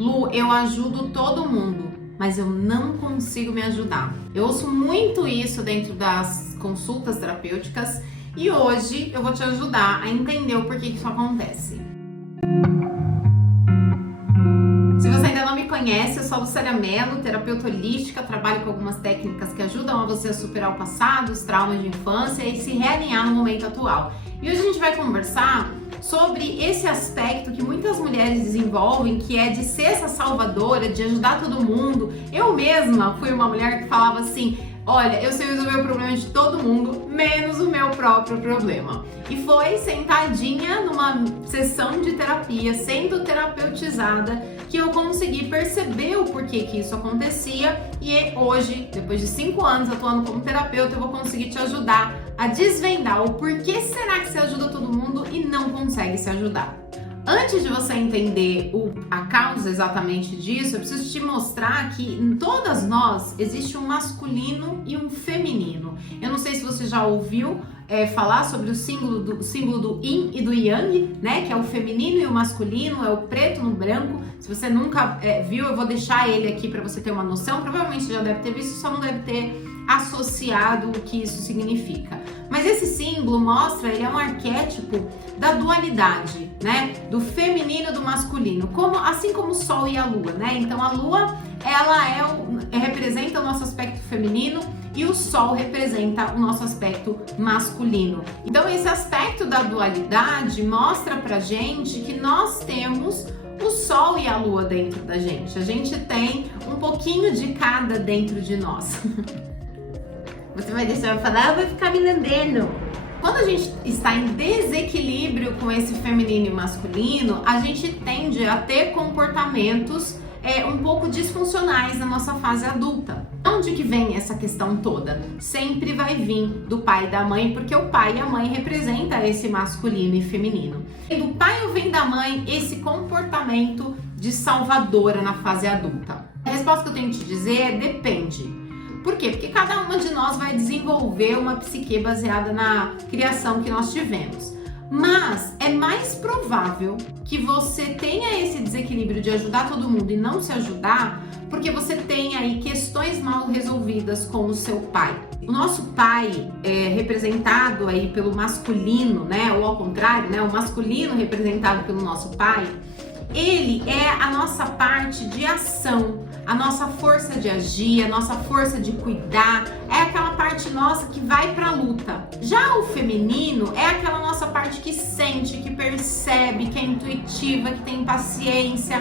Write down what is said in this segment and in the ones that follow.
Lu, eu ajudo todo mundo, mas eu não consigo me ajudar. Eu ouço muito isso dentro das consultas terapêuticas e hoje eu vou te ajudar a entender o porquê que isso acontece. Se você ainda não me conhece, eu sou a Lucélia Mello, terapeuta holística, trabalho com algumas técnicas que ajudam a você a superar o passado, os traumas de infância e se realinhar no momento atual. E hoje a gente vai conversar sobre esse aspecto que muitas mulheres desenvolvem, que é de ser essa salvadora, de ajudar todo mundo. Eu mesma fui uma mulher que falava assim: olha, eu sei resolver o problema de todo mundo, menos o meu próprio problema. E foi sentadinha numa sessão de terapia, sendo terapeutizada, que eu consegui perceber o porquê que isso acontecia. E hoje, depois de 5 anos atuando como terapeuta, eu vou conseguir te ajudar a desvendar o porquê será que você ajuda todo mundo e não consegue se ajudar. Antes de você entender a causa exatamente disso, eu preciso te mostrar que em todas nós existe um masculino e um feminino. Eu não sei se você já ouviu falar sobre o símbolo do Yin e do Yang, né? Que é o feminino e o masculino, é o preto no branco. Se você nunca viu, eu vou deixar ele aqui para você ter uma noção. Provavelmente você já deve ter visto, só não deve ter associado o que isso significa. Mas esse símbolo mostra, ele é um arquétipo da dualidade, né? Do feminino e do masculino, assim como o Sol e a Lua, né? Então a Lua, ela representa o nosso aspecto feminino e o Sol representa o nosso aspecto masculino. Então esse aspecto da dualidade mostra pra gente que nós temos o Sol e a Lua dentro da gente. A gente tem um pouquinho de cada dentro de nós. Você vai deixar eu falar, vai ficar me lambendo. Quando a gente está em desequilíbrio com esse feminino e masculino, a gente tende a ter comportamentos um pouco disfuncionais na nossa fase adulta. Onde que vem essa questão toda? Sempre vai vir do pai e da mãe, porque o pai e a mãe representam esse masculino e feminino. E do pai ou vem da mãe esse comportamento de salvadora na fase adulta? A resposta que eu tenho que te dizer é depende. Por quê? Porque cada uma de nós vai desenvolver uma psique baseada na criação que nós tivemos. Mas é mais provável que você tenha esse desequilíbrio de ajudar todo mundo e não se ajudar, porque você tem aí questões mal resolvidas com o seu pai. O nosso pai é representado aí pelo masculino, né? Ou ao contrário, né? O masculino representado pelo nosso pai, ele é a nossa parte de ação, a nossa força de agir, a nossa força de cuidar, é aquela parte nossa que vai pra luta. Já o feminino é aquela nossa parte que sente, que percebe, que é intuitiva, que tem paciência.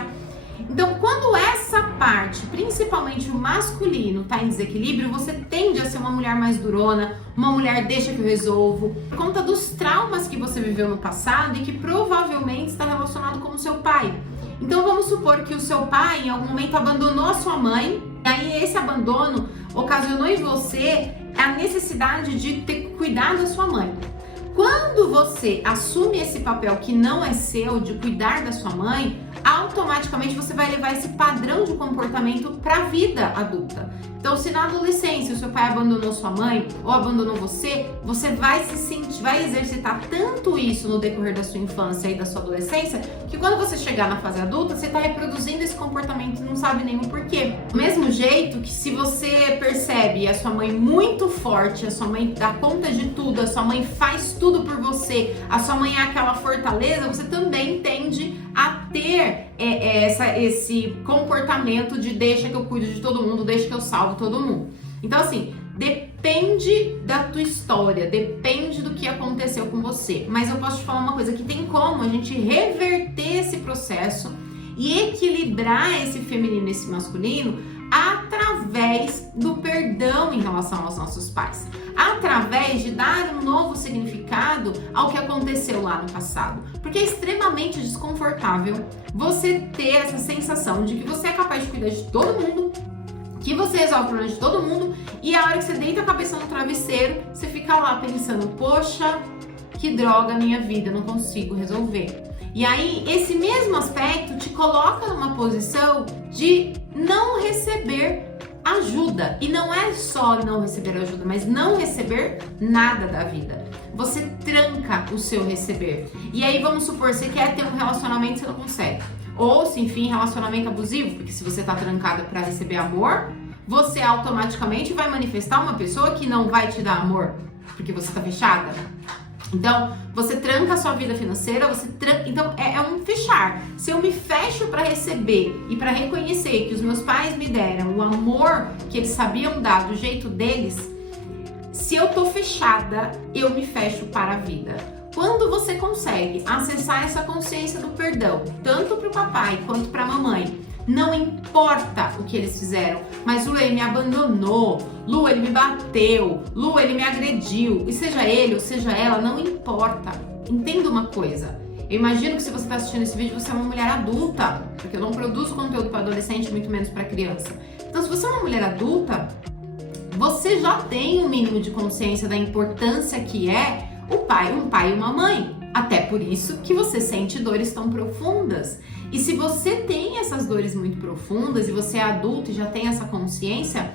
Então, quando essa parte, principalmente o masculino, tá em desequilíbrio, você tende a ser uma mulher mais durona, uma mulher deixa que eu resolvo, por conta dos traumas que você viveu no passado e que provavelmente está relacionado com o seu pai. Então vamos supor que o seu pai em algum momento abandonou a sua mãe, e aí esse abandono ocasionou em você a necessidade de ter que cuidar da sua mãe. Quando você assume esse papel que não é seu, de cuidar da sua mãe, automaticamente você vai levar esse padrão de comportamento para a vida adulta. Então, se na adolescência o seu pai abandonou sua mãe ou abandonou você, você vai se sentir, vai exercitar tanto isso no decorrer da sua infância e da sua adolescência, que quando você chegar na fase adulta, você está reproduzindo esse comportamento e não sabe nem o porquê. Do mesmo jeito que se você percebe a sua mãe muito forte, a sua mãe dá conta de tudo, a sua mãe faz tudo por você, a sua mãe é aquela fortaleza, você também tende a ter esse comportamento de deixa que eu cuido de todo mundo, deixa que eu salvo todo mundo. Então assim, depende da tua história, depende do que aconteceu com você. Mas eu posso te falar uma coisa, que tem como a gente reverter esse processo e equilibrar esse feminino e esse masculino através do perdão em relação aos nossos pais, através de dar um novo significado ao que aconteceu lá no passado, porque é extremamente desconfortável você ter essa sensação de que você é capaz de cuidar de todo mundo, que você resolve o problema de todo mundo, e a hora que você deita a cabeça no travesseiro, você fica lá pensando, poxa, que droga a minha vida, não consigo resolver. E aí, esse mesmo aspecto te coloca numa posição de não receber ajuda. E não é só não receber ajuda, mas não receber nada da vida. Você tranca o seu receber. E aí, vamos supor, você quer ter um relacionamento e você não consegue. ou se enfim relacionamento abusivo, porque se você tá trancada para receber amor, você automaticamente vai manifestar uma pessoa que não vai te dar amor, porque você tá fechada. Então, você tranca a sua vida financeira, então é um fechar. Se eu me fecho para receber e para reconhecer que os meus pais me deram o amor que eles sabiam dar do jeito deles, se eu tô fechada, eu me fecho para a vida. Quando você consegue acessar essa consciência do perdão, tanto para o papai quanto para a mamãe, não importa o que eles fizeram, mas Lu, ele me abandonou, Lu, ele me bateu, Lu, ele me agrediu, e seja ele ou seja ela, não importa. Entenda uma coisa, eu imagino que se você está assistindo esse vídeo, você é uma mulher adulta, porque eu não produzo conteúdo para adolescente, muito menos para criança. Então, se você é uma mulher adulta, você já tem um mínimo de consciência da importância que é um pai e uma mãe. Até por isso que você sente dores tão profundas. E se você tem essas dores muito profundas e você é adulto e já tem essa consciência,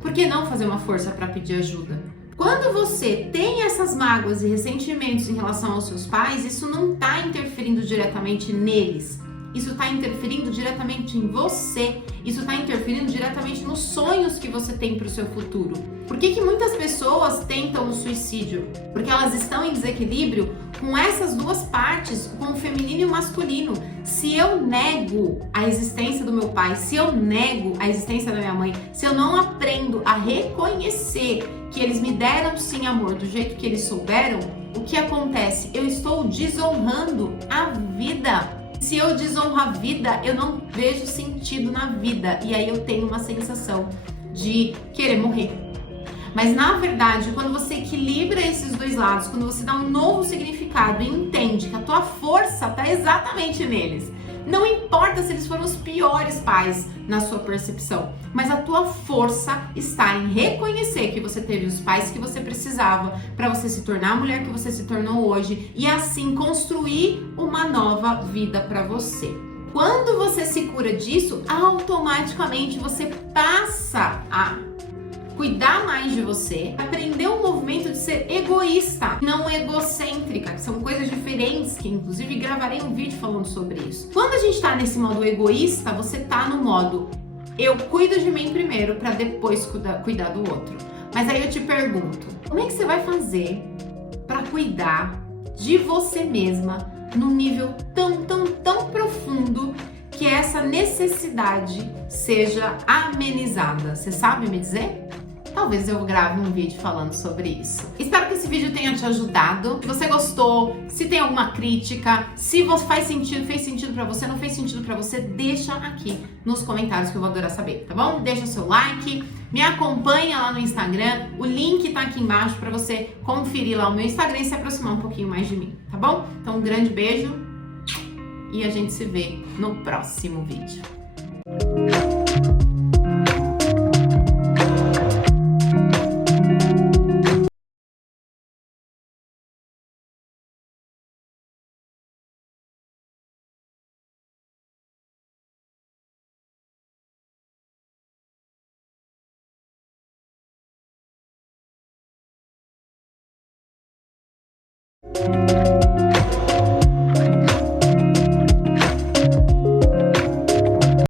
por que não fazer uma força para pedir ajuda? Quando você tem essas mágoas e ressentimentos em relação aos seus pais, isso não está interferindo diretamente neles. Isso está interferindo diretamente em você. Isso está interferindo diretamente nos sonhos que você tem para o seu futuro. Por que muitas pessoas tentam o suicídio? Porque elas estão em desequilíbrio com essas duas partes, com o feminino e o masculino. Se eu nego a existência do meu pai, se eu nego a existência da minha mãe, se eu não aprendo a reconhecer que eles me deram sim amor do jeito que eles souberam, o que acontece? Eu estou desonrando a vida. Se eu desonro a vida, eu não vejo sentido na vida. E aí eu tenho uma sensação de querer morrer. Mas na verdade, quando você equilibra esses dois lados, quando você dá um novo significado e entende que a tua força está exatamente neles, não importa se eles foram os piores pais na sua percepção, mas a tua força está em reconhecer que você teve os pais que você precisava para você se tornar a mulher que você se tornou hoje e assim construir uma nova vida para você. Quando você se cura disso, automaticamente você passa a cuidar mais de você, aprender um movimento de ser egoísta, não egocêntrica, que são coisas diferentes, que inclusive gravarei um vídeo falando sobre isso. Quando a gente tá nesse modo egoísta, você tá no modo eu cuido de mim primeiro para depois cuidar do outro. Mas aí eu te pergunto, como é que você vai fazer para cuidar de você mesma num nível tão profundo que essa necessidade seja amenizada? Você sabe me dizer? Talvez eu grave um vídeo falando sobre isso. Espero que esse vídeo tenha te ajudado. Se você gostou, se tem alguma crítica, se fez sentido pra você, não fez sentido pra você, deixa aqui nos comentários que eu vou adorar saber, tá bom? Deixa seu like, me acompanha lá no Instagram, o link tá aqui embaixo pra você conferir lá o meu Instagram e se aproximar um pouquinho mais de mim, tá bom? Então um grande beijo e a gente se vê no próximo vídeo.